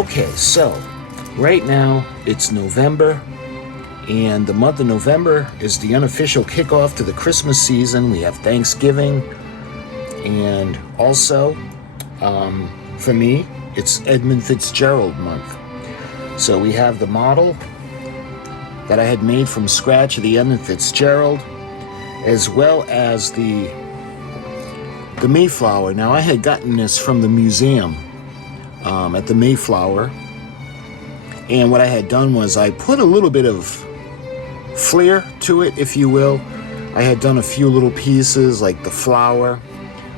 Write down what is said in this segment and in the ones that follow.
Okay, so right now it's November, and the month of November is the unofficial kickoff to the Christmas season. We have Thanksgiving, and also, for me, it's Edmund Fitzgerald month. So we have the model that I had made from scratch of the Edmund Fitzgerald, as well as the Mayflower. Now, I had gotten this from the museum at the Mayflower, and what I had done was I put a little bit of flair to it, if you will. I had done a few little pieces like the flower,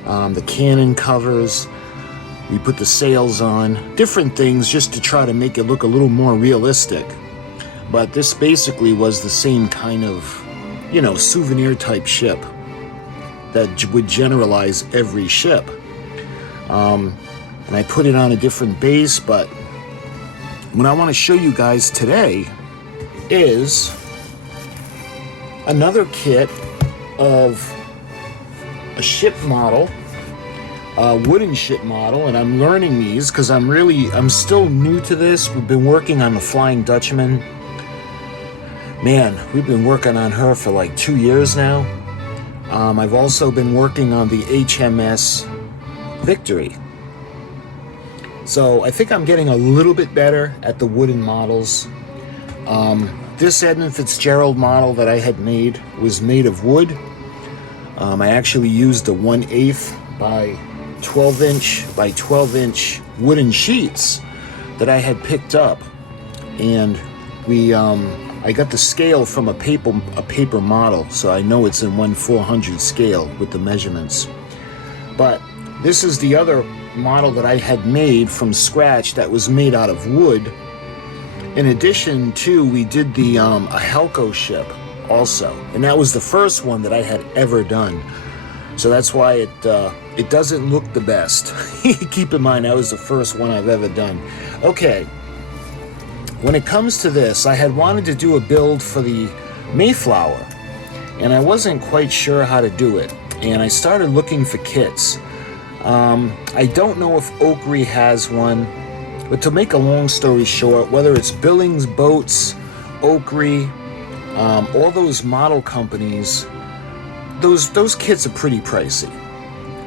the cannon covers. We put the sails on, different things just to try to make it look a little more realistic. But this basically was the same kind of, souvenir type ship that would generalize every ship. And I put it on a different base, but what I want to show you guys today is another kit of a ship model, a wooden ship model, and I'm learning these because I'm still new to this. We've been working on the Flying Dutchman. Man, we've been working on her for like 2 years now. I've also been working on the HMS Victory. So I think I'm getting a little bit better at the wooden models. This Edmund Fitzgerald model that I had made was made of wood. I actually used a 1/8 by 12-inch by 12-inch wooden sheets that I had picked up, and I got the scale from a paper model, so I know it's in 1/400 scale with the measurements. But this is the other model that I had made from scratch that was made out of wood. In addition to, we did the a Helco ship also, and that was the first one that I had ever done. So that's why it doesn't look the best. Keep in mind, that was the first one I've ever done. Okay, when it comes to this, I had wanted to do a build for the Mayflower, and I wasn't quite sure how to do it, and I started looking for kits. I don't know if Oakley has one, but to make a long story short, whether it's Billings Boats, Oakley, all those model companies, those kits are pretty pricey.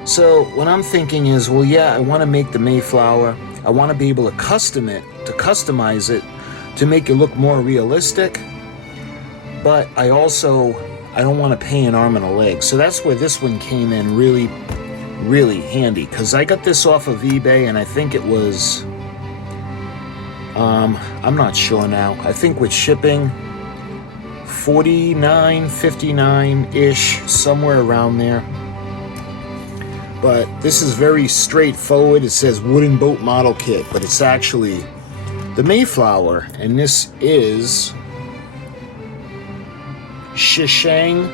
So what I'm thinking is, well, yeah, I want to make the Mayflower. I want to be able to customize it to make it look more realistic, but I don't want to pay an arm and a leg. So that's where this one came in really handy, because I got this off of eBay, and I think it was, I'm not sure now, I think with shipping, $49, $59-ish, somewhere around there. But this is very straightforward. It says wooden boat model kit, but it's actually the Mayflower, and this is Shishang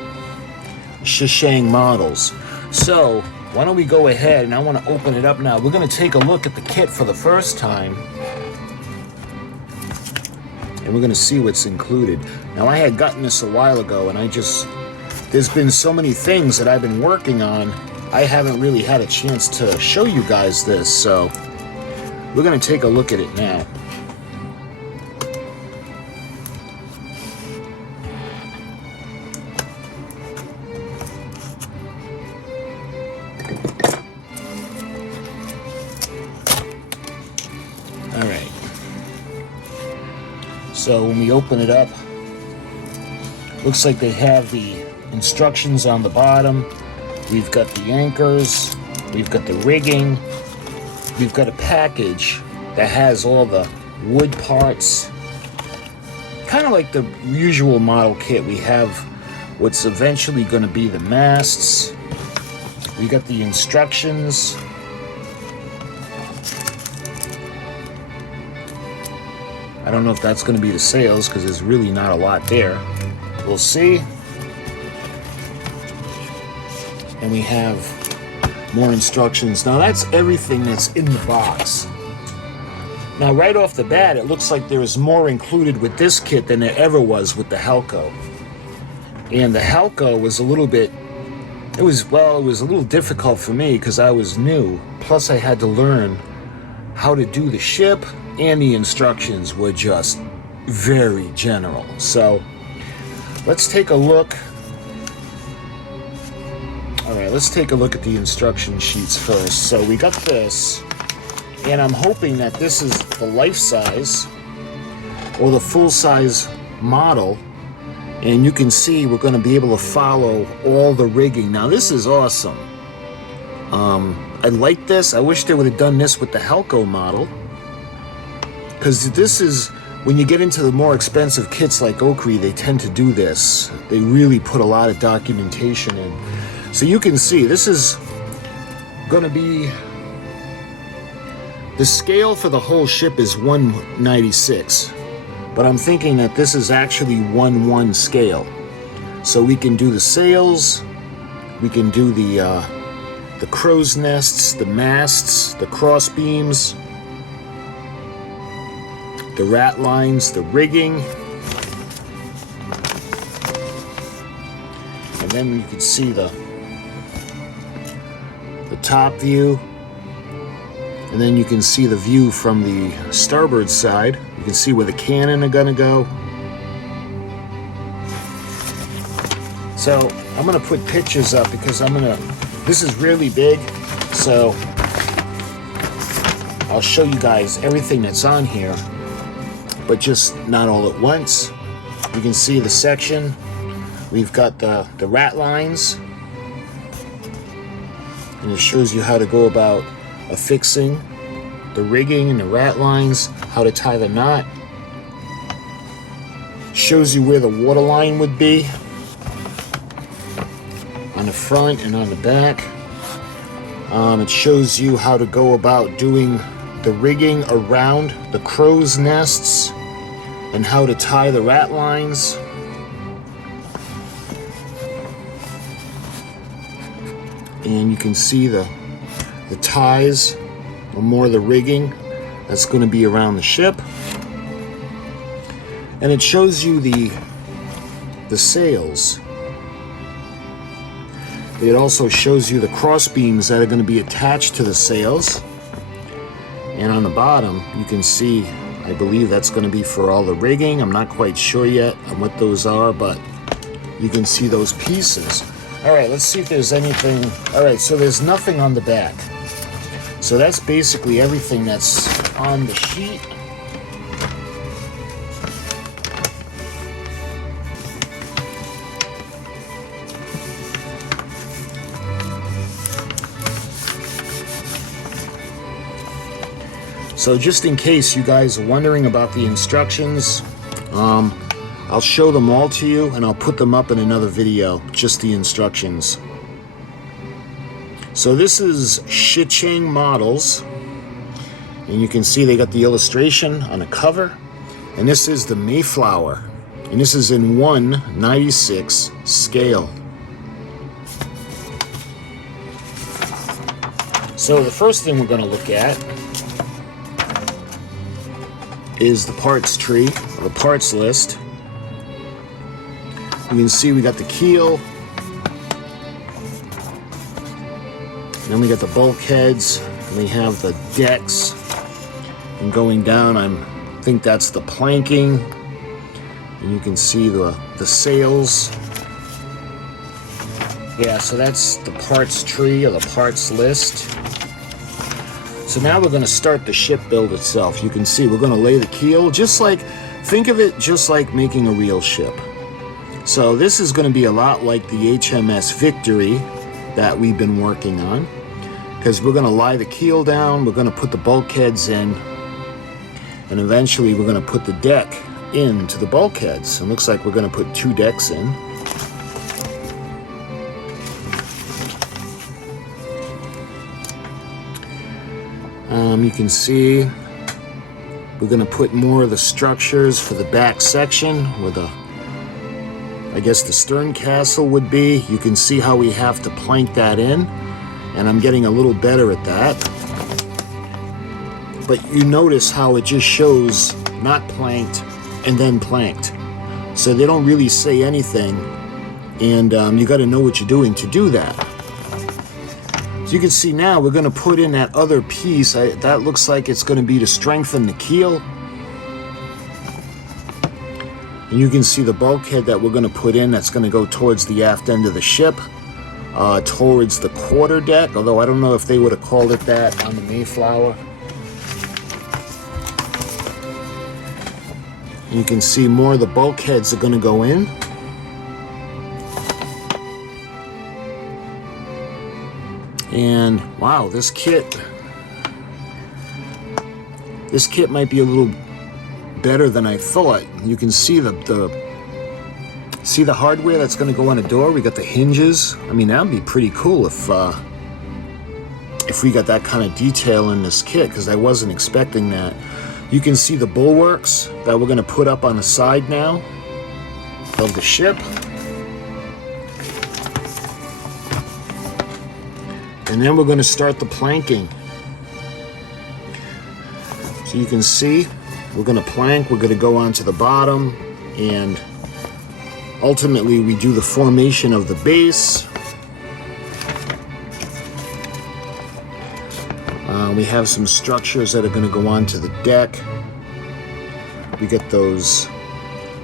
models. So why don't we go ahead, and I want to open it up now. We're going to take a look at the kit for the first time, and we're going to see what's included. Now, I had gotten this a while ago, and there's been so many things that I've been working on, I haven't really had a chance to show you guys this, so we're going to take a look at it now. Alright, so when we open it up, looks like they have the instructions on the bottom. We've got the anchors, we've got the rigging, we've got a package that has all the wood parts. Kind of like the usual model kit, we have what's eventually going to be the masts. We got the instructions. I don't know if that's going to be the sails, because there's really not a lot there. We'll see. And we have more instructions. Now that's everything that's in the box. Now right off the bat, it looks like there is more included with this kit than there ever was with the Helco. And the Helco was a little bit, it was a little difficult for me because I was new. Plus I had to learn how to do the ship, and the instructions were just very general. So let's take a look. All right, let's take a look at the instruction sheets first. So we got this, and I'm hoping that this is the life size or the full size model. And you can see we're going to be able to follow all the rigging. Now this is awesome. I like this. I wish they would have done this with the Helco model, because this is, when you get into the more expensive kits like Oakley, they tend to do this. They really put a lot of documentation in. So you can see this is going to be, the scale for the whole ship is 196. But I'm thinking that this is actually 1/1 scale. So we can do the sails, we can do the crow's nests, the masts, the cross beams, the rat lines, the rigging. And then you can see the top view. And then you can see the view from the starboard side. You can see where the cannon are gonna go. So I'm gonna put pictures up because this is really big. So I'll show you guys everything that's on here, but just not all at once. You can see the section. We've got the rat lines. And it shows you how to go about affixing the rigging and the rat lines, how to tie the knot. Shows you where the water line would be on the front and on the back. It shows you how to go about doing the rigging around the crow's nests and how to tie the rat lines. And you can see the ties, or more of the rigging that's going to be around the ship. And it shows you the sails. It also shows you the cross beams that are going to be attached to the sails. And on the bottom, you can see, I believe that's going to be for all the rigging. I'm not quite sure yet on what those are, but you can see those pieces. All right, let's see if there's anything. All right, so there's nothing on the back. So that's basically everything that's on the sheet. So just in case you guys are wondering about the instructions, I'll show them all to you and I'll put them up in another video, just the instructions. So this is Shicheng Models, and you can see they got the illustration on the cover, and this is the Mayflower, and this is in 1/96 scale. So the first thing we're going to look at is the parts tree, or the parts list. You can see we got the keel, then we got the bulkheads, and we have the decks, and going down I think that's the planking, and you can see the sails. Yeah, so that's the parts tree, or the parts list. So now we're going to start the ship build itself. You can see we're going to lay the keel, just like, think of it just like making a real ship. So this is going to be a lot like the HMS Victory that we've been working on, because we're going to lie the keel down, we're going to put the bulkheads in, and eventually we're going to put the deck into the bulkheads. It looks like we're going to put 2 decks in. You can see we're going to put more of the structures for the back section where I guess the stern castle would be. You can see how we have to plank that in, and I'm getting a little better at that. But you notice how it just shows not planked and then planked. So they don't really say anything, and you got to know what you're doing to do that. So you can see now we're going to put in that other piece. That looks like it's going to be to strengthen the keel. And you can see the bulkhead that we're going to put in that's going to go towards the aft end of the ship, towards the quarter deck, although I don't know if they would have called it that on the Mayflower. And you can see more of the bulkheads are going to go in. And wow, this kit might be a little better than I thought. You can see the hardware that's going to go on a door. We got the hinges. I mean, that'd be pretty cool if we got that kind of detail in this kit, because I wasn't expecting that. You can see the bulwarks that we're going to put up on the side now of the ship. And then we're going to start the planking. So you can see we're going to plank, we're going to go onto the bottom, and ultimately we do the formation of the base. We have some structures that are going to go onto the deck. We get those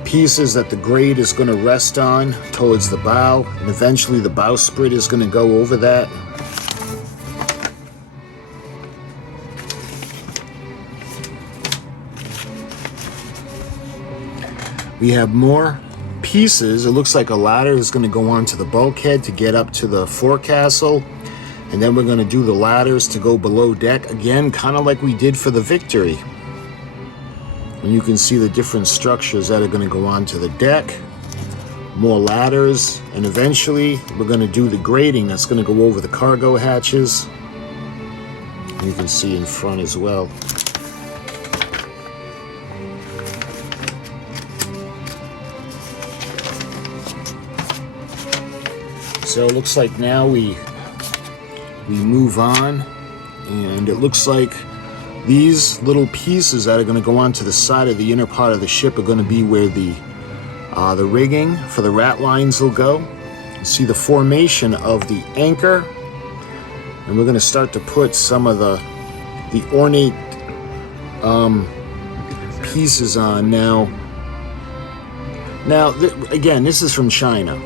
pieces that the grade is going to rest on towards the bow, and eventually the bowsprit is going to go over that. We have more pieces. It looks like a ladder is going to go onto the bulkhead to get up to the forecastle. And then we're going to do the ladders to go below deck. Again, kind of like we did for the Victory. And you can see the different structures that are going to go onto the deck. More ladders. And eventually, we're going to do the grating that's going to go over the cargo hatches. You can see in front as well. So it looks like now we move on, and it looks like these little pieces that are going to go onto the side of the inner part of the ship are going to be where the rigging for the rat lines will go. You see the formation of the anchor, and we're going to start to put some of the ornate pieces on now. Now, again, this is from China,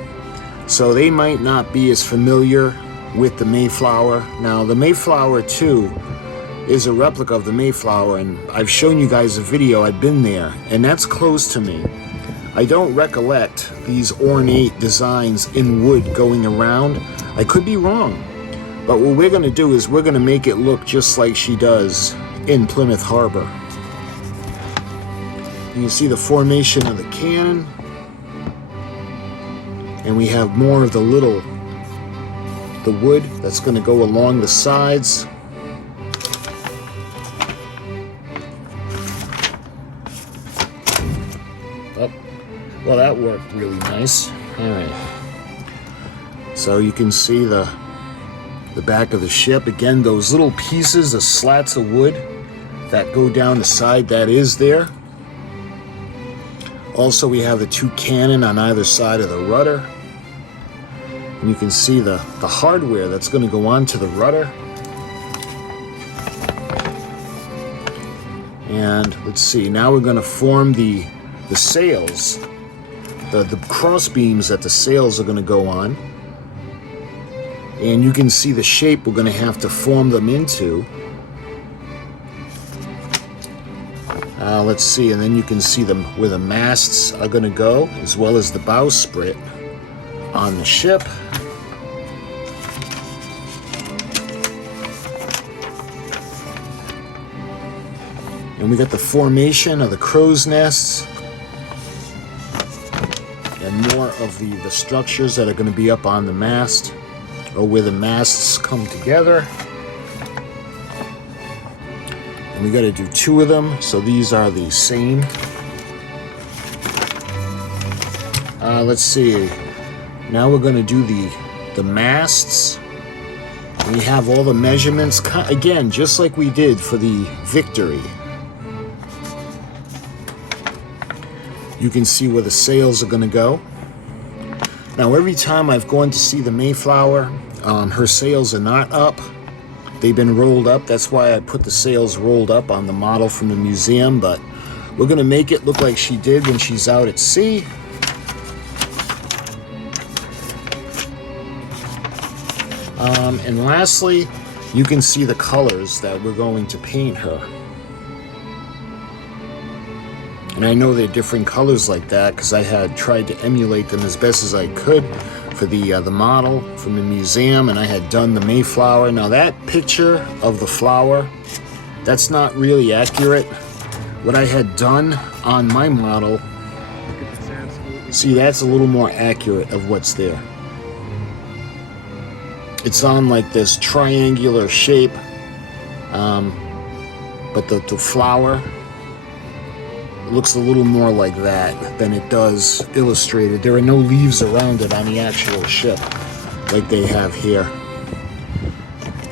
so they might not be as familiar with the Mayflower. Now, the Mayflower 2 is a replica of the Mayflower, and I've shown you guys a video. I've been there, and that's close to me. I don't recollect these ornate designs in wood going around. I could be wrong, but what we're going to do is we're going to make it look just like she does in Plymouth Harbor. You can see the formation of the cannon, and we have more of the wood that's going to go along the sides. Oh, well, that worked really nice. All right. So you can see the back of the ship. Again, those little pieces, the slats of wood that go down the side, that is there. Also, we have the two cannon on either side of the rudder. And you can see the hardware that's going to go onto the rudder. And let's see, now we're going to form the sails, the cross beams that the sails are going to go on. And you can see the shape we're going to have to form them into. Let's see, and then you can see them where the masts are going to go, as well as the bowsprit on the ship. And we got the formation of the crow's nests and more of the structures that are going to be up on the mast, or where the masts come together. And we got to do two of them, so these are the same. Let's see. Now we're going to do the masts. We have all the measurements, again, just like we did for the Victory. You can see where the sails are going to go. Now, every time I've gone to see the Mayflower, Her sails are not up. They've been rolled up. That's why I put the sails rolled up on the model from the museum, but we're going to make it look like she did when she's out at sea. And lastly, you can see the colors that we're going to paint her. And I know they're different colors like that because I had tried to emulate them as best as I could for the model from the museum, and I had done the Mayflower. Now that picture of the flower, that's not really accurate. What I had done on my model, see, that's a little more accurate of what's there. It's on like this triangular shape, but the flower looks a little more like that than it does illustrated. There are no leaves around it on the actual ship like they have here.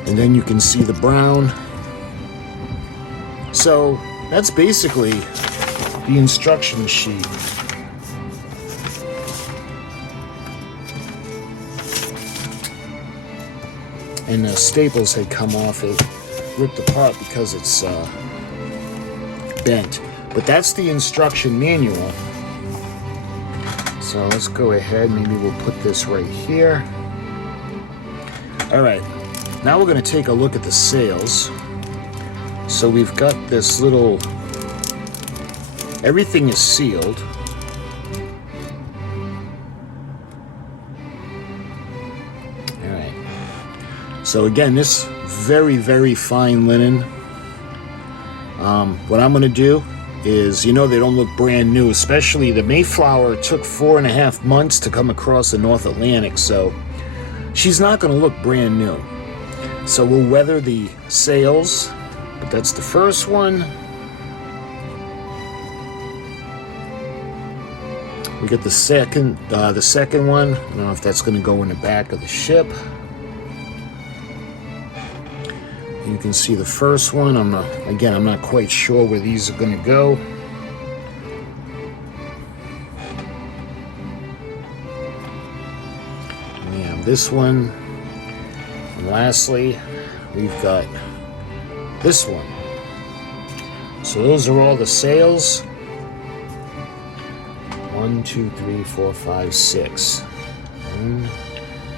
And then you can see the brown. So that's basically the instruction sheet. And the staples had come off it, ripped apart because it's bent. But that's the instruction manual. So let's go ahead, maybe we'll put this right here. All right, now we're gonna take a look at the sails. So we've got this little, everything is sealed. So again, this very, very fine linen. What I'm going to do is, you know, they don't look brand new, especially the Mayflower took 4.5 months to come across the North Atlantic, so she's not going to look brand new. So we'll weather the sails, but that's the first one. We get the second one. I don't know if that's going to go in the back of the ship. You can see the first one. I'm not quite sure where these are going to go. We have this one. And lastly, we've got this one. So those are all the sails. 1, 2, 3, 4, 5, 6. 1,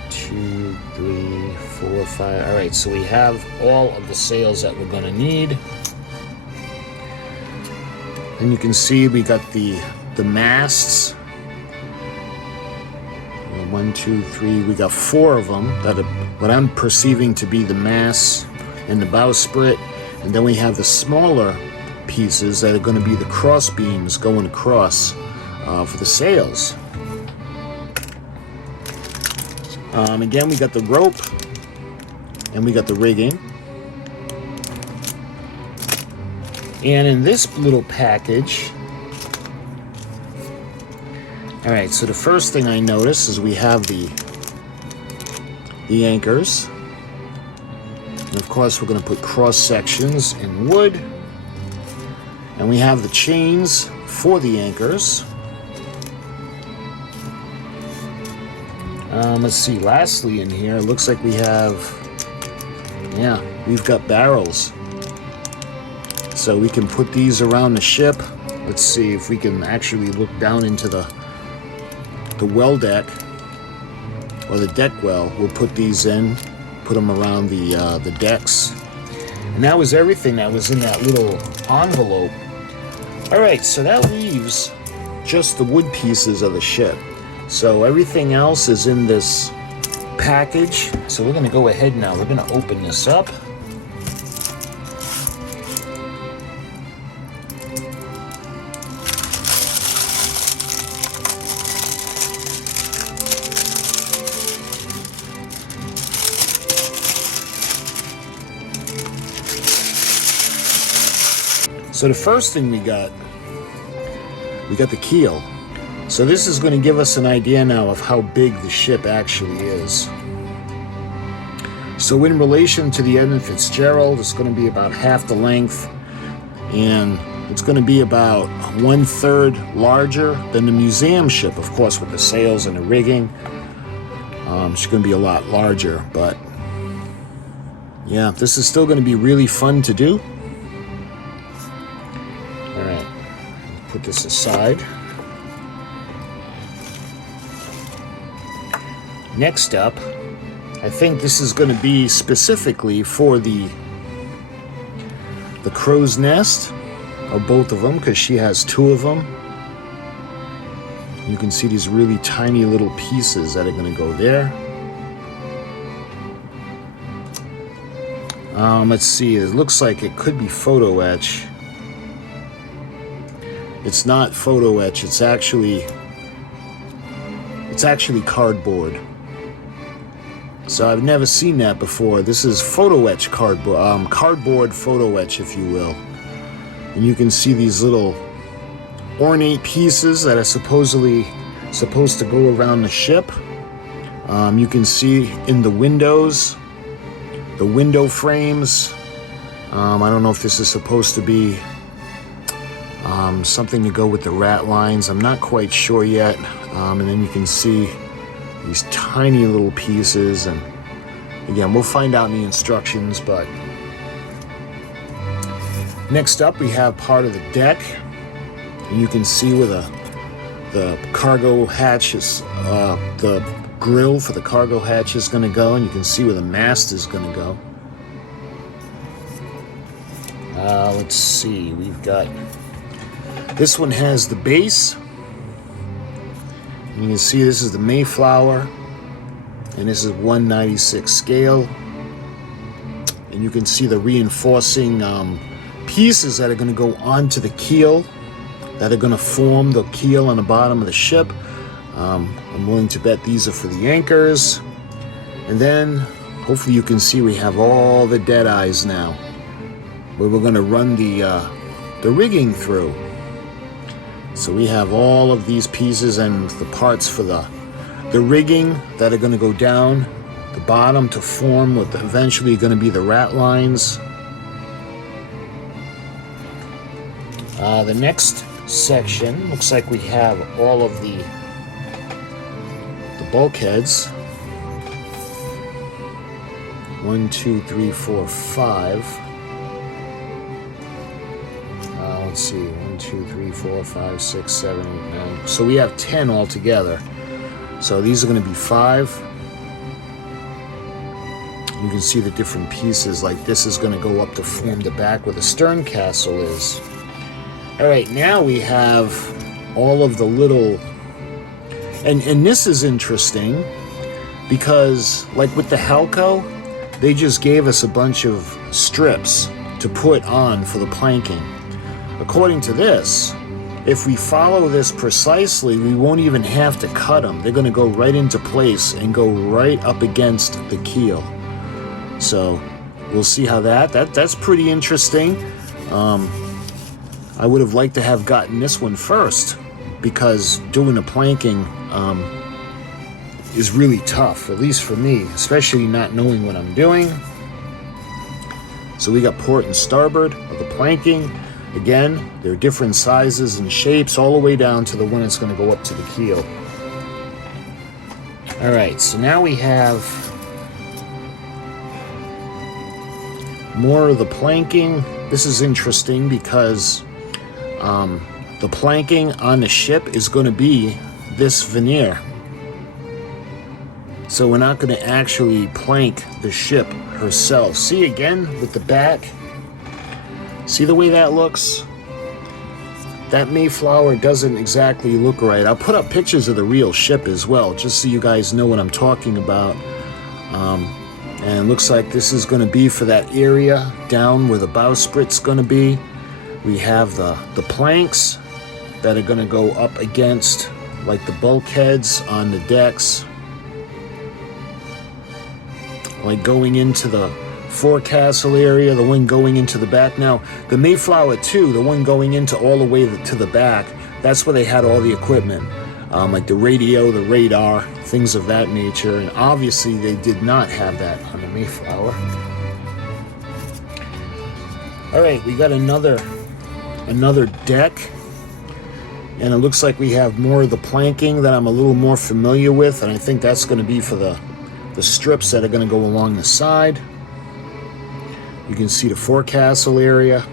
2, 3, 4, 5. All right, so we have all of the sails that we're going to need. And you can see we got the masts. 1, 2, 3. We got 4 of them that are what I'm perceiving to be the masts and the bowsprit. And then we have the smaller pieces that are going to be the cross beams going across for the sails. Again, we got the rope and we got the rigging. And in this little package, all right, so the first thing I notice is we have the anchors. And of course, we're going to put cross sections in wood. And we have the chains for the anchors. Let's see, lastly in here, it looks like we have, yeah, we've got barrels. So we can put these around the ship. Let's see if we can actually look down into the well deck, or the deck well. We'll put these in, put them around the decks. And that was everything that was in that little envelope. All right, so that leaves just the wood pieces of the ship. So everything else is in this package. So we're going to go ahead now. We're going to open this up. So the first thing we got the keel. So this is going to give us an idea now of how big the ship actually is. So in relation to the Edmund Fitzgerald, it's going to be about half the length, and it's going to be about 1/3 larger than the museum ship, of course, with the sails and the rigging. She's going to be a lot larger, but yeah, this is still going to be really fun to do. All right, put this aside. Next up, I think this is going to be specifically for the crow's nest, or both of them, because she has two of them. You can see these really tiny little pieces that are going to go there. Let's see, it looks like it could be photo etch. It's not photo etch, it's actually cardboard. So I've never seen that before. This is photo etch cardboard, cardboard photo etch, if you will. And you can see these little ornate pieces that are supposed to go around the ship. You can see in the windows, the window frames. I don't know if this is supposed to be something to go with the rat lines. I'm not quite sure yet. And then you can see these tiny little pieces, and again, we'll find out in the instructions. But next up, we have part of the deck, and you can see where the cargo hatch is, the grill for the cargo hatch is going to go, and you can see where the mast is going to go. Let's see, we've got, this one has the base. You can see this is the Mayflower, and this is 1/96 scale. And you can see the reinforcing pieces that are going to go onto the keel, that are going to form the keel on the bottom of the ship. I'm willing to bet these are for the anchors. And then, hopefully you can see we have all the dead eyes now, where we're going to run the rigging through. So we have all of these pieces and the parts for the rigging that are going to go down the bottom to form what eventually going to be the rat lines. The next section looks like we have all of the bulkheads. 1, 2, 3, 4, 5. Let's see, 1, 2, 3, 4, 5, 6, 7, 8, 9. So we have 10 altogether. So these are going to be 5. You can see the different pieces, like this is going to go up to form the back where the stern castle is. All right, now we have all of the little, and this is interesting because, like with the Helco, they just gave us a bunch of strips to put on for the planking. According to this, if we follow this precisely, we won't even have to cut them. They're going to go right into place and go right up against the keel. So we'll see how that's pretty interesting. I would have liked to have gotten this one first, because doing the planking is really tough, at least for me, especially not knowing what I'm doing. So we got port and starboard of the planking. Again, they're different sizes and shapes, all the way down to the one that's going to go up to the keel. All right, so now we have more of the planking. This is interesting because the planking on the ship is going to be this veneer. So we're not going to actually plank the ship herself. See, again, with the back, see the way that looks? That Mayflower doesn't exactly look right. I'll put up pictures of the real ship as well, just so you guys know what I'm talking about. And it looks like this is going to be for that area down where the bowsprit's going to be. We have the planks that are going to go up against, like the bulkheads on the decks, like going into the forecastle area, the one going into the back. Now, the Mayflower 2, the one going into all the way to the back, that's where they had all the equipment, like the radio, the radar, things of that nature. And obviously, they did not have that on the Mayflower. All right, we got another deck. And it looks like we have more of the planking that I'm a little more familiar with, and I think that's going to be for the strips that are going to go along the side. You can see the forecastle area.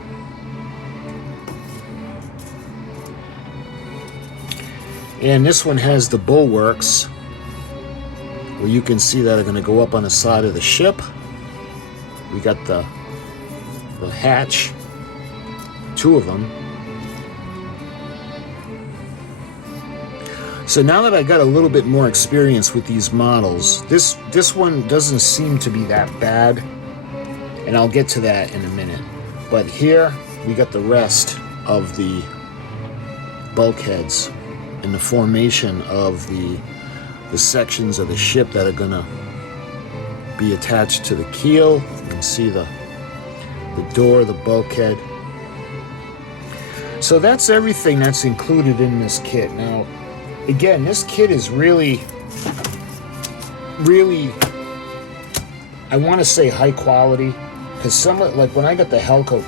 And this one has the bulwarks, where you can see that are going to go up on the side of the ship. We got the hatch, 2 of them. So now that I got a little bit more experience with these models, this one doesn't seem to be that bad, and I'll get to that in a minute. But here we got the rest of the bulkheads and the formation of the sections of the ship that are gonna be attached to the keel. You can see the door, the bulkhead. So that's everything that's included in this kit. Now, again, this kit is really, I want to say high quality, because like when I got the Helco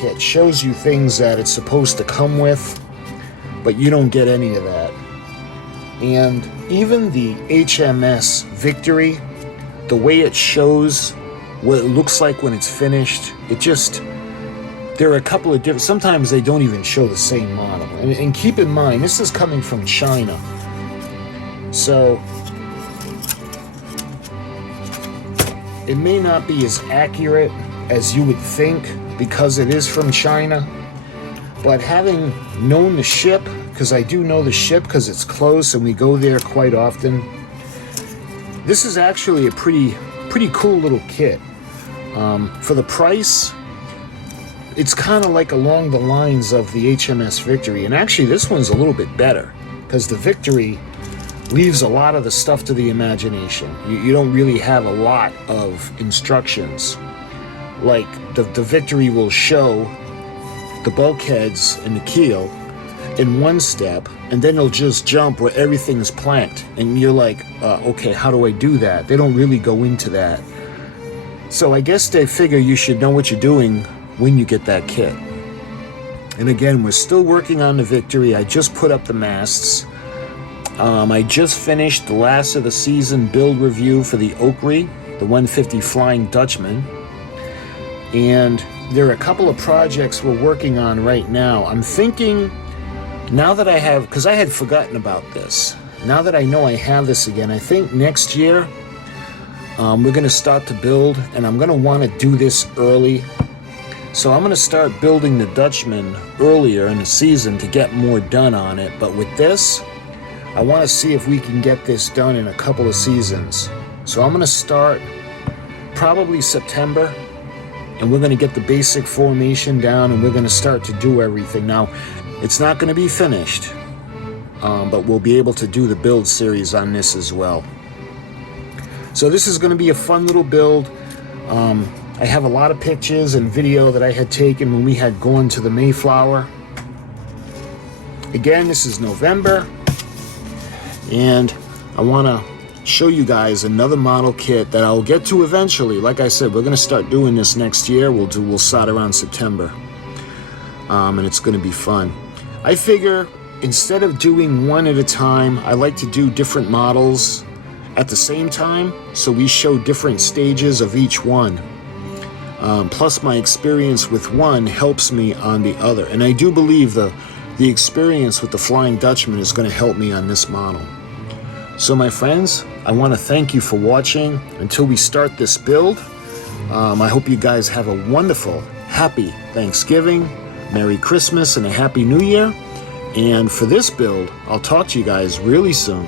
kit shows you things that it's supposed to come with, but you don't get any of that. And even the HMS Victory, the way it shows what it looks like when it's finished, there are a couple of different, sometimes they don't even show the same model. And keep in mind, this is coming from China. So it may not be as accurate as you would think because it is from China. But having known the ship, because I do know the ship because it's close and we go there quite often, this is actually a pretty cool little kit. For the price, it's kind of like along the lines of the HMS Victory. And actually, this one's a little bit better because the Victory leaves a lot of the stuff to the imagination. You don't really have a lot of instructions. Like the Victory will show the bulkheads and the keel in one step, and then it'll just jump where everything's planked. And you're like, okay, how do I do that? They don't really go into that. So I guess they figure you should know what you're doing when you get that kit. And again, we're still working on the Victory. I just put up the masts. I just finished the last of the season build review for the Oakry, the 150 Flying Dutchman. And there are a couple of projects we're working on right now. I'm thinking, now that I have, because I had forgotten about this, now that I know I have this again, I think next year we're going to start to build, and I'm going to want to do this early. So I'm going to start building the Dutchman earlier in the season to get more done on it. But with this, I want to see if we can get this done in a couple of seasons. So I'm going to start probably September, and we're going to get the basic formation down, and we're going to start to do everything. Now, it's not going to be finished, but we'll be able to do the build series on this as well. So this is going to be a fun little build. I have a lot of pictures and video that I had taken when we had gone to the Mayflower. Again, this is November, and I want to show you guys another model kit that I'll get to eventually. Like I said, we're going to start doing this next year. We'll start around September, and it's going to be fun. I figure instead of doing one at a time, I like to do different models at the same time, so we show different stages of each one. Plus my experience with one helps me on the other. And I do believe the experience with the Flying Dutchman is going to help me on this model. So my friends, I want to thank you for watching until we start this build. I hope you guys have a wonderful, happy Thanksgiving, Merry Christmas, and a Happy New Year. And for this build, I'll talk to you guys really soon.